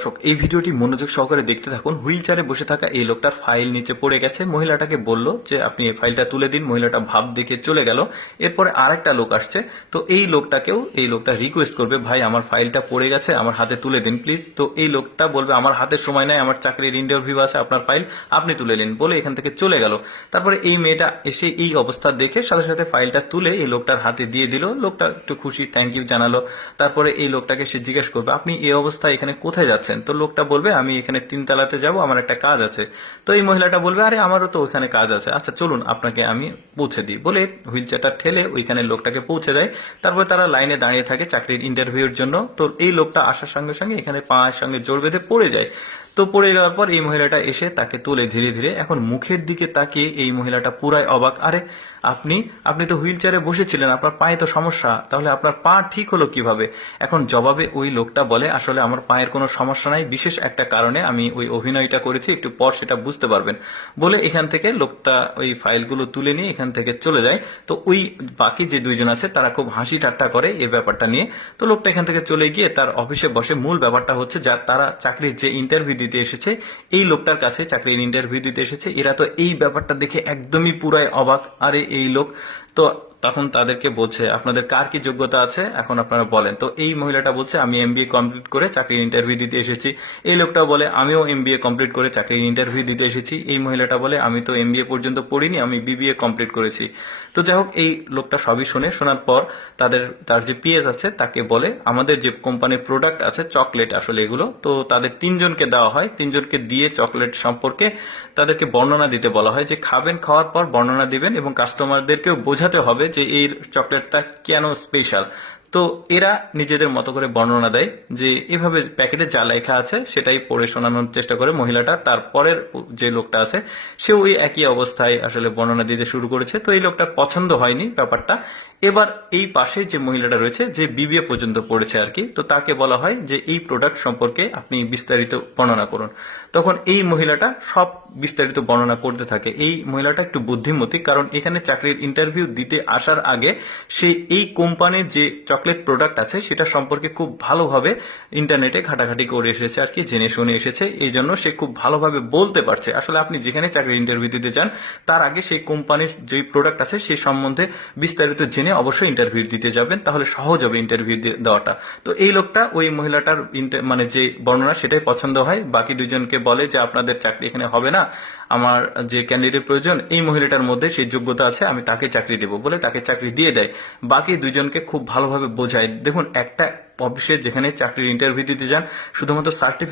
দর্শক, এই ভিডিওটি মনোযোগ সহকারে দেখতে থাকুন। হুইল চেয়ারে বসে থাকা এই লোকটার ফাইল নিচে পড়ে গেছে। মহিলাটাকে বলল যে আপনি এই ফাইলটা তুলে দিন। মহিলাটা ভাব দেখে চলে গেল। এরপরে আরেকটা লোক আসছে। তো এই লোকটা রিকোয়েস্ট করবে, ভাই আমার ফাইলটা পড়ে গেছে, আমার হাতে তুলে দিন প্লিজ। তো এই লোকটা বলবে আমার হাতে সময় নাই, আমার চাকরির ইন্টারভিউ আছে, আপনার ফাইল আপনি তুলে নিন বলে এখান থেকে চলে গেল। তারপরে এই মেয়েটা এসে এই অবস্থা দেখে সাথে সাথে ফাইলটা তুলে এই লোকটার হাতে দিয়ে দিল। লোকটা একটু খুশি, থ্যাংক ইউ জানালো। তারপরে এই লোকটাকে সে জিজ্ঞেস করবে আপনি এই অবস্থায় এখানে কোথায় যাচ্ছেন? তো লোকটা বলবে আমি এখানে 3 তলাতে যাব, আমার একটা কাজ আছে। তো এই মহিলাটা বলবে আরে আমারও তো ওখানে কাজ আছে, আচ্ছা চলুন আপনাকে আমি পৌঁছে দিই বলে হুইল চেয়ারটা ঠেলে ওইখানে লোকটাকে পৌঁছে দেয়। তারপরে তারা লাইনে দাঁড়িয়ে থাকে চাকরির ইন্টারভিউর জন্য। তো এই লোকটা আসার সঙ্গে সঙ্গে এখানে পায়ের সঙ্গে জোর বেঁধে পড়ে যায়। তো পড়ে যাওয়ার পর এই মহিলাটা এসে তাকে তুলে ধীরে ধীরে, এখন মুখের দিকে তাকিয়ে এই মহিলাটা পুরাই অবাক। আরে আপনি আপনি তো হুইল চেয়ারে বসেছিলেন, আপনার পায়ে তো সমস্যা, তাহলে আপনার পা ঠিক হলো কিভাবে? এখন জবাবে ওই লোকটা বলে আসলে আমার পায়ের কোনো সমস্যা নাই, বিশেষ একটা কারণে আমি ওই অভিনয়টা করেছি, একটু পর সেটা বুঝতে পারবেন বলে এখান থেকে লোকটা ওই ফাইলগুলো তুলে নিয়ে এখান থেকে চলে যায়। তো ওই বাকি যে দুইজন আছে তারা খুব হাসি ঠাট্টা করে এই ব্যাপারটা নিয়ে। তো লোকটা এখান থেকে চলে গিয়ে তার অফিসে বসে। মূল ব্যাপারটা হচ্ছে তারা চাকরির যে ইন্টারভিউ দিতে এসেছে, এই লোকটার কাছে চাকরির ইন্টারভিউ দিতে এসেছে, এরা তো এই ব্যাপারটা দেখে একদমই পুরাই অবাক। আরে এই লোক তো তখন তাদেরকে বলছে আপনাদের কার কি যোগ্যতা আছে এখন আপনারা বলেন। তো এই মহিলাটা বলছে আমি এমবিএ কমপ্লিট করে চাকরির ইন্টারভিউ দিতে এসেছি। এই লোকটা বলে আমিও এমবিএ কমপ্লিট করে চাকরির ইন্টারভিউ দিতে এসেছি। এই মহিলাটা বলে আমি তো এমবিএ পর্যন্ত পড়িনি, আমি বিবিএ কমপ্লিট করেছি। তো যাই হোক, এই লোকটা সবই শোনার পর তার যে পিএস আছে তাকে বলে আমাদের যে কোম্পানির প্রোডাক্ট আছে চকলেট আসলে এগুলো, তো তাদের 3জনকে দেওয়া হয়। 3জনকে দিয়ে চকলেট সম্পর্কে তাদেরকে বর্ণনা দিতে বলা হয় যে খাবেন, খাওয়ার পর বর্ণনা দিবেন এবং কাস্টমারদেরকেও বোঝাতে হবে যে এই চকলেটটা কেন স্পেশাল। তো এরা নিজেদের মতো করে বর্ণনা দেয় যে এভাবে প্যাকেটে যা লেখা আছে সেটাই পড়ে শোনানোর চেষ্টা করে মহিলাটা। তারপরের যে লোকটা আছে সে ওই একই অবস্থায় আসলে বর্ণনা দিতে শুরু করেছে। তো এই লোকটার পছন্দ হয়নি ব্যাপারটা। এবার এই পাশে যে মহিলাটা রয়েছে যে বিবিএ পর্যন্ত পড়েছে আর কি, তো তাকে বলা হয় যে এই প্রোডাক্ট সম্পর্কে আপনি বিস্তারিত বর্ণনা করুন। তখন এই মহিলাটা সব বিস্তারিত বর্ণনা করতে থাকে। এই মহিলাটা একটু বুদ্ধিমতী, কারণ এখানে চাকরির ইন্টারভিউ দিতে আসার আগে সে এই কোম্পানির যে চকলেট প্রোডাক্ট আছে সেটা সম্পর্কে খুব ভালোভাবে ইন্টারনেটে ঘাটাঘাটি করে এসেছে আর কি, জেনে শুনে এসেছে। এই জন্য সে খুব ভালোভাবে বলতে পারছে। আসলে আপনি যেখানে চাকরির ইন্টারভিউ দিতে চান তার আগে সেই কোম্পানির যে প্রোডাক্ট আছে সেই সম্বন্ধে বিস্তারিত জেনে অবশ্যই ইন্টারভিউ দিতে যাবেন, তাহলে সহজ হবে ইন্টারভিউ দেওয়াটা। তো এই লোকটা ওই মহিলাটার মানে যে বর্ণনা সেটাই পছন্দ হয়। বাকি দুইজনকে বলে যে আপনাদের চাকরি এখানে হবে না, আমার যে ক্যান্ডিডেট প্রয়োজন এই মহিলাটার মধ্যে সেই যোগ্যতা আছে, আমি তাকে চাকরি দেবো বলে তাকে চাকরি দিয়ে দেয়। বাকি দুইজনকে খুব ভালোভাবে বোঝায়। দেখুন, একটা অফিসে যেখানে চাকরির ইন্টারভিউ দিতে যান শুধুমাত্র সার্টিফিকেট